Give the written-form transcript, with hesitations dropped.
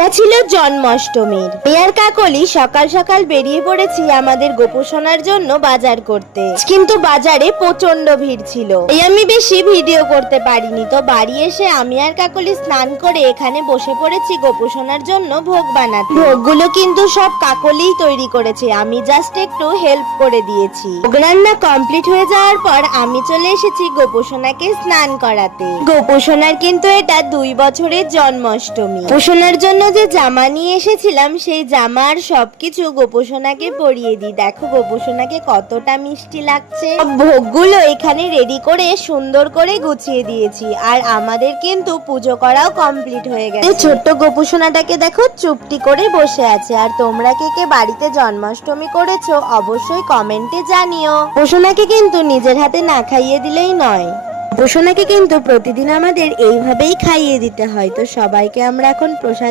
দিনটা ছিল জন্মাষ্টমীর। আর কাকলি সকাল সকাল বেরিয়ে পড়েছি আমাদের গোপোষণার জন্য বাজার করতে, কিন্তু বাজারে প্রচন্ড ভিড় ছিল, এই আমি বেশি ভিডিও করতে পারিনি। তো বাড়ি এসে আমি আর কাকলি স্নান করে এখানে বসে পড়েছি গোপোষণার জন্য ভোগ বানাতে। ভোগগুলো কিন্তু সব কাকলিই তৈরি করেছে, আমি জাস্ট একটু হেল্প করে দিয়েছি। ভোগ রান্না কমপ্লিট হয়ে যাওয়ার পর আমি চলে এসেছি গোপোষণাকে স্নান করাতে। গোপোষণার কিন্তু এটা 2 বছরের জন্মাষ্টমী। গোপোষণার জন্য যে জামা নিয়ে এসেছিলাম সেই জামার সবকিছু গোপোষণাকে পরিয়ে দিই। দেখো গোপোষণাকে কতটা মিষ্টি লাগছে। ভোগগুলো এখানে রেডি করে সুন্দর করে গুছিয়ে দিয়েছি, আর আমাদের কিন্তু পুজো করাও কমপ্লিট হয়ে গেছে। ছোট্ট গোপোষণাটাকে দেখো চুপটি করে বসে আছে। আর তোমরা কে কে বাড়িতে জন্মাষ্টমী করেছো অবশ্যই কমেন্টে জানিও। গোপোষণাকে কিন্তু নিজের হাতে না খাইয়ে দিলেই নয়, গোপোষণাকে কিন্তু প্রতিদিন আমাদের এইভাবেই খাইয়ে দিতে হয়। তো সবাইকে আমরা এখন প্রসাদ